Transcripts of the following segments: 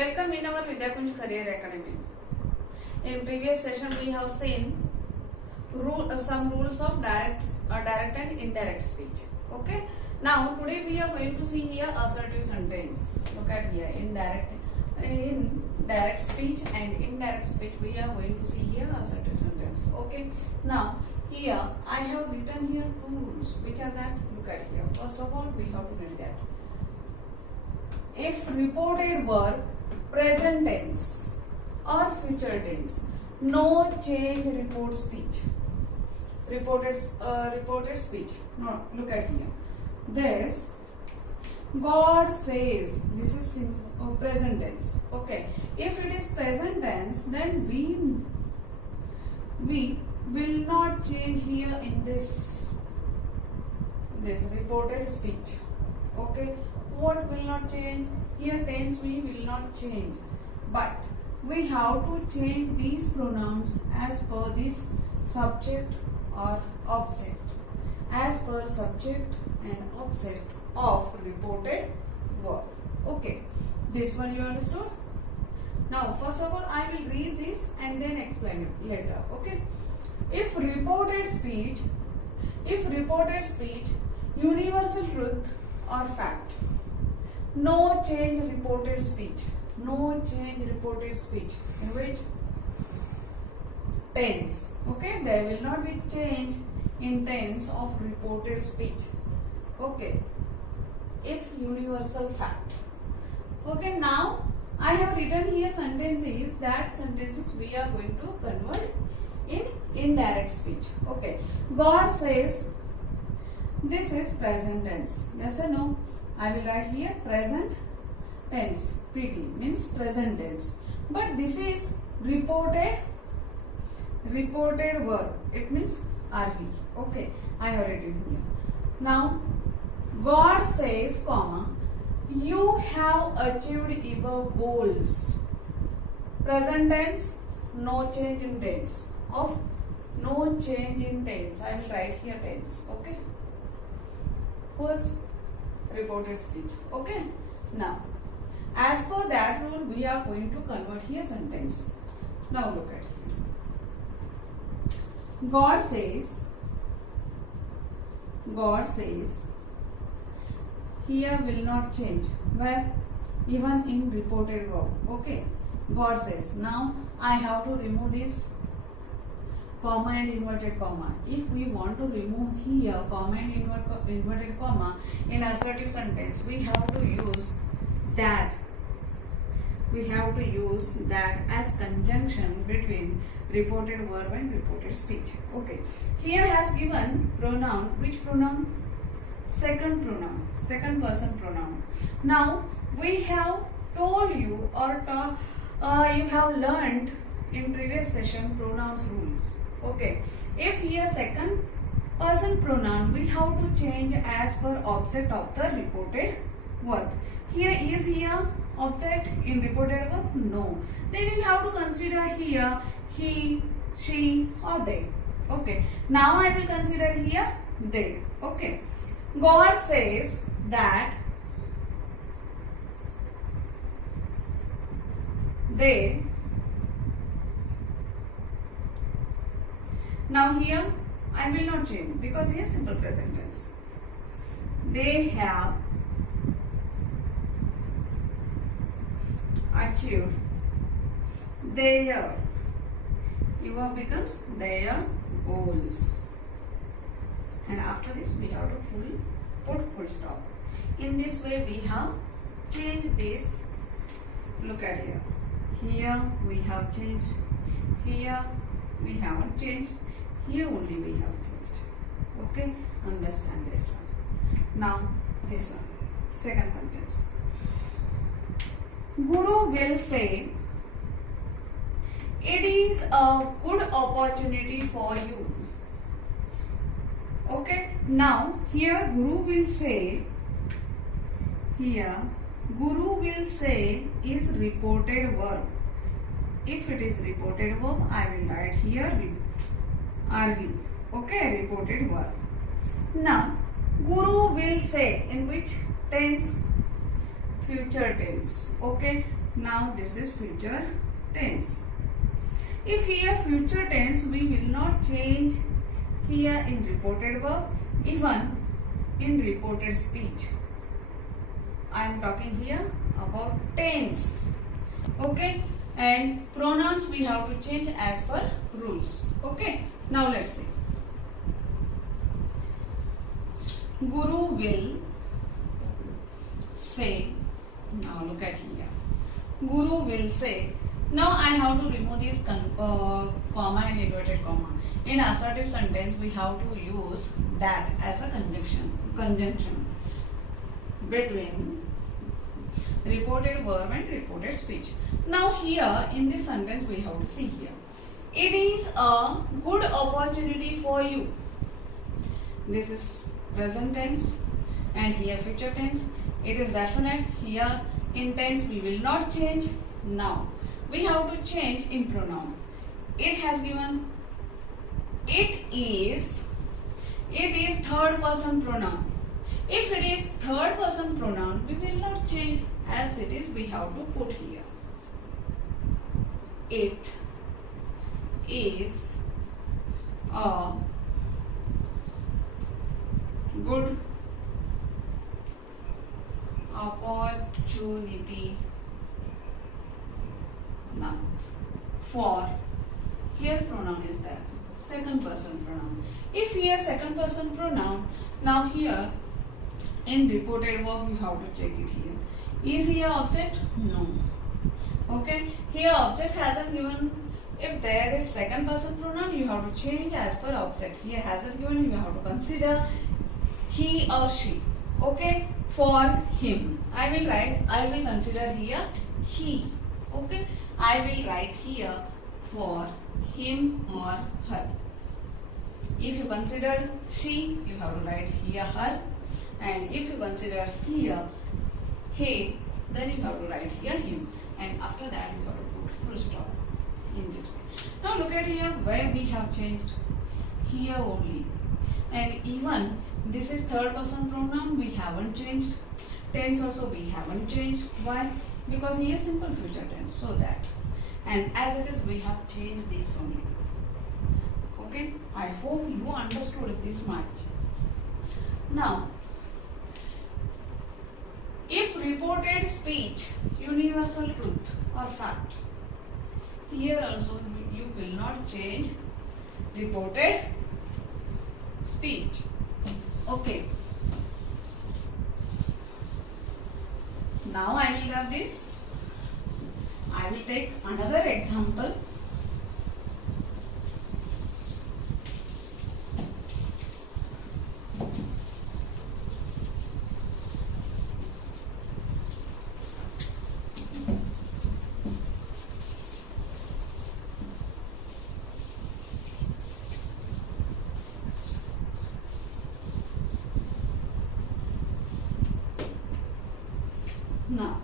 Welcome in our Vidyakunj Career Academy. In previous session we have seen some rules of direct and indirect speech. Okay. Now today we are going to see here assertive sentence. Look at here in direct speech and indirect speech we are going to see here assertive sentence. Okay. Now here I have written here two rules. Which are that? Look at here. First of all we have to read that. If reported were present tense or future tense, no change report speech. Reported speech. No, look at here. This God says, this is present tense. Okay. If it is present tense, then we will not change here in this reported speech. Okay. What will not change? Here tense we will not change. But we have to change these pronouns as per this subject or object. As per subject and object of reported verb. Okay. This one you understood? Now first of all I will read this and then explain it later. Okay. If reported speech, universal truth or fact. No change reported speech. No change reported speech. In which? Tense. Okay. There will not be change in tense of reported speech. Okay. If universal fact. Okay. Now I have written here sentences. That sentences we are going to convert in indirect speech. Okay. God says. This is present tense. Yes or no? I will write here present tense. Pretty means present tense. But this is reported verb. It means RV. Okay. I have written here. Now God says, comma, you have achieved your goals. Present tense, no change in tense. Of no change in tense. I will write here tense. Okay. First reported speech. Okay. Now as per that rule we are going to convert here sentence. Now look at here. God says here will not change. Where? Even in reported verb. Okay. God says. Now I have to remove this comma and inverted comma. If we want to remove here comma and inverted comma in assertive sentence, we have to use that. We have to use that as conjunction between reported verb and reported speech. Okay. Here has given pronoun. Which pronoun? Second pronoun. Second person pronoun. Now we have told you or you have learned in previous session pronouns rules. Okay. If here second person pronoun, we have to change as per object of the reported verb. Here is here object in reported verb? No. Then you have to consider here he, she or they. Okay. Now I will consider here they. Okay. God says that they. Now here I will not change because here simple present tense. They have achieved their. Your becomes their goals. And after this we have to put full stop. In this way we have changed this. Look at here. Here we have changed. Here we haven't changed. Here only we have changed. Okay. Understand this one. Now this one. Second sentence. Guru will say, it is a good opportunity for you. Okay. Now here Guru will say. Here Guru will say is reported verb. If it is reported verb, I will write here RV. Okay, reported verb. Now, Guru will say in which tense? future tense. Okay, Now this is future tense. If here future tense, we will not change here in reported verb, even in reported speech. I am talking here about tense. Okay, and pronouns we have to change as per rules. Okay, now let's see. Guru will say, now look at here. Guru will say. Now I have to remove this comma and inverted comma. In assertive sentence, we have to use that as a conjunction between reported verb and reported speech. Now here in this sentence, we have to see here. It is a good opportunity for you. This is present tense and here future tense. It is definite. Here in tense we will not change. Now we have to change in pronoun. It has given it is third person pronoun. If it is third person pronoun, we will not change as it is. We have to put here. It is a good opportunity. Now, for here pronoun is there, second person pronoun. If here second person pronoun, now here in reported verb you have to check it here. Is here object? No. Okay, here object hasn't given. If there is second person pronoun, you have to change as per object. Here hasn't given, you have to consider he or she. Okay, for him. I will consider here he. Okay, I will write here for him or her. If you consider she, you have to write here her. And if you consider here he, then you have to write here him. And after that, you have to put full stop in this way. Now look at here where we have changed. Here only. And even this is third person pronoun, we haven't changed. Tense also we haven't changed. Why? Because here simple future tense, so that. And as it is, we have changed this only. Okay, I hope you understood this much. Now, if reported speech, universal truth or fact, here also you will not change reported speech. Okay. Now I will have this. I will take another example. Now,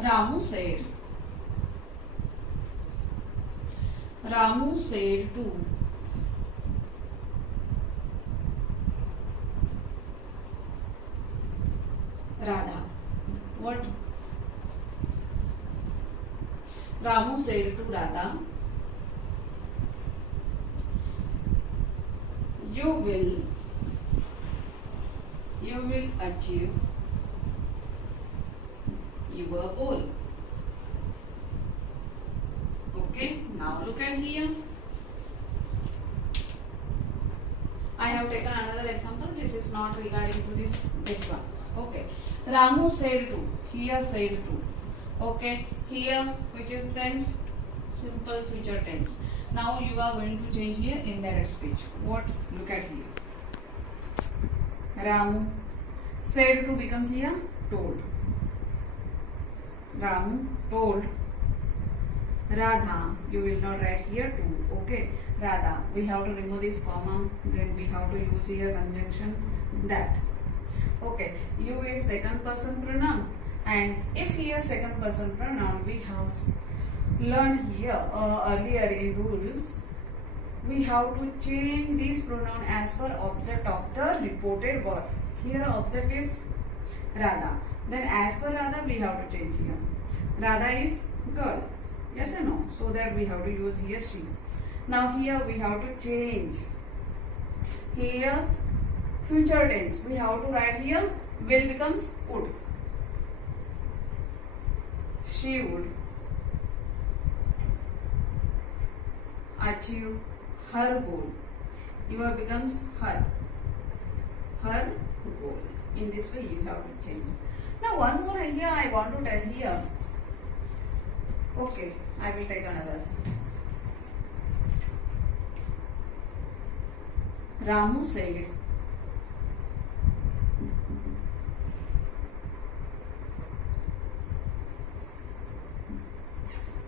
Ramu said to Radha. What? Ramu said to Radha, you will achieve your goal. Okay, now look at here. I have taken another example. This is not regarding to this one. Okay, Ramu said to, here said to. Okay, here which is tense, simple future tense. Now you are going to change here indirect speech. What? Look at here. Ramu said to becomes here told. Ramu told Radha. You will not write here to. Okay, Radha. We have to remove this comma. Then we have to use here conjunction that. Okay, you is second person pronoun. And if here second person pronoun, we have learned here earlier in rules. We have to change this pronoun as per object of the reported verb. Here object is Radha. Then as per Radha, we have to change here. Radha is girl. Yes or no? So that we have to use here she. Now here we have to change. Here future tense. We have to write here will becomes would. She would achieve her goal. Your becomes her. Her goal. In this way you have to change. Now one more idea I want to tell here. Okay, I will take another sentence. Ramu said,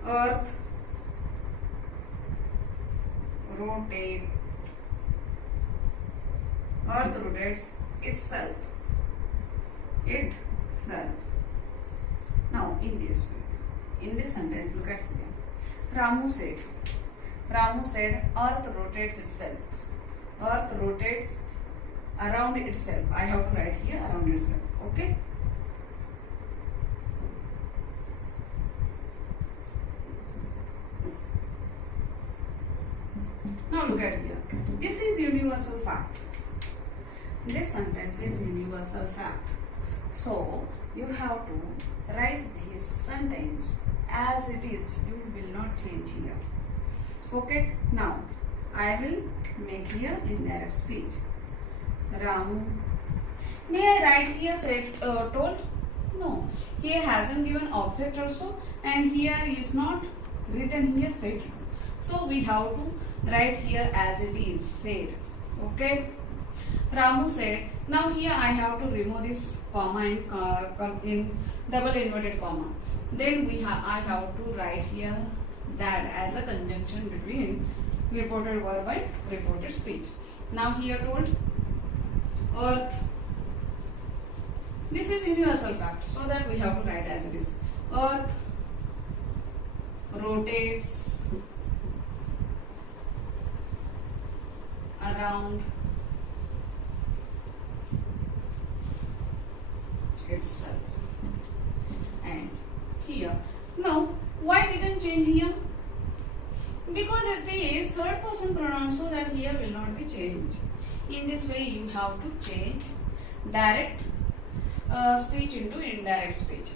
Earth rotates itself. Now in this sentence, look at here. Ramu said, Earth rotates itself. Earth rotates around itself. I have to write here around itself. Okay. Now look at here. This is universal fact. This sentence is universal fact. So you have to write this sentence as it is. You will not change here. Okay. Now I will make here indirect speech. Ramu. May I write here said told? No. Here hasn't given object also, and here is not written here said. So we have to write here as it is said. Okay. Ramu said. Now here I have to remove this comma in double inverted comma. Then I have to write here that as a conjunction between reported verb and reported speech. Now here told Earth. This is universal fact, so that we have to write as it is. Earth rotates around itself. And here, now why didn't change here? Because it is third person pronoun, so that here will not be changed. In this way you have to change direct speech into indirect speech.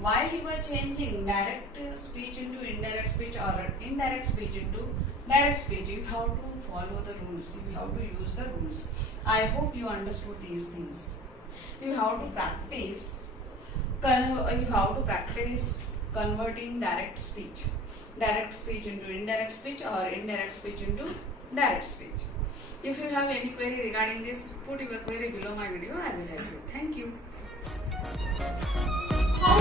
While you are changing direct speech into indirect speech or indirect speech into direct speech, you have to follow the rules. You have to use the rules. I hope you understood these things. You have to practice. You have to practice converting direct speech into indirect speech or indirect speech into direct speech. If you have any query regarding this, put your query below my video. I will help you. Thank you. How